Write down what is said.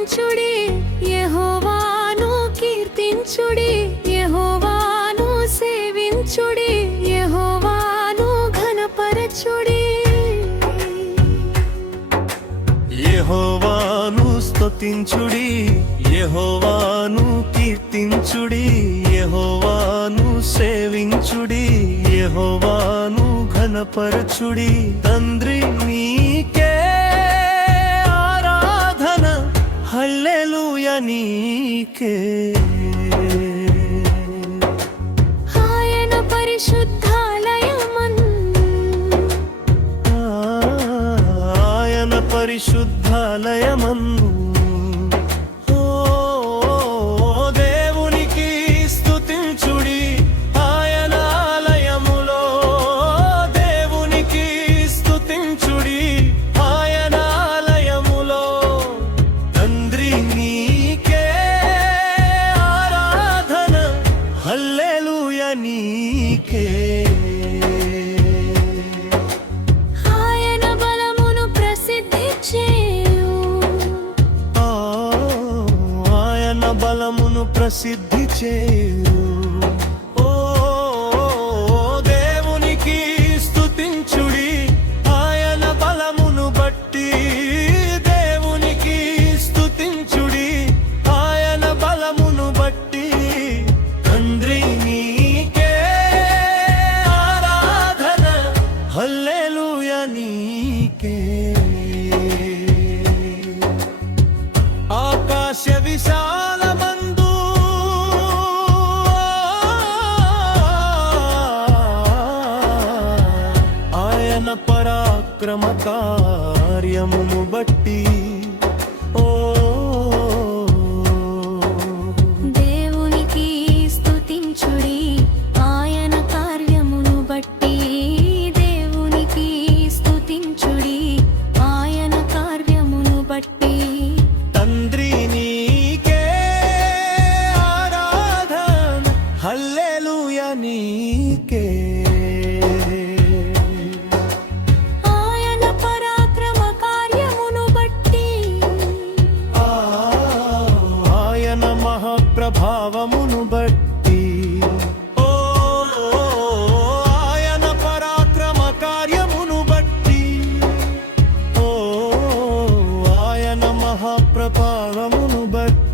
స్తుతించుడి యెహోవాను కీర్తించుడి యెహోవాను సేవించుడి యెహోవాను ఘనపరచుడి యెహోవాను స్తుతించుడి యెహోవాను కీర్తించుడి యెహోవాను సేవించుడి యెహోవాను ఘనపరచుడి తండ్రి నీకే ఆరాధన హల్లెలూయా నీకే ఆయన పరిశుద్ధాలయమందు ఆయన పరిశుద్ధాలయమందు దేవునికి స్తుతించుడి ఆయన ఆలయములో దేవునికి స్తుతించుడి ఆయన ఆలయములో తండ్రి నీకే ఆరాధన హల్లెలూయా నీకే ఆయన బలమును ప్రసిద్ధి చేయు ఆయన బలమును ప్రసిద్ధి చేయు ఓ దేవునికి స్తుతించుడి ఆయన బలమును బట్టి దేవునికి స్తుతించుడి ఆయన బలమును బట్టి తండ్రి నీకే ఆరాధన హల్లెలూయా నీకే ఆకాశ విశాలమందు ఆయన పరాక్రమ కార్యమును బట్టి ఓ దేవునికి స్తుతించుడి ఆయన కార్యమును బట్టి దేవునికి స్తుతించుడి ఆయన కార్యమును బట్టి తండ్రి నీకే ఆరాధన హల్లెలూయా నీకే ఆయన పరాక్రమ కార్యమును బట్టి ఆయన మహాప్రభావమును బట్టి ఓ ఆయన పరాక్రమ కార్యమును బట్టి ఓ ఆయన మహాప్రభావమును బట్టి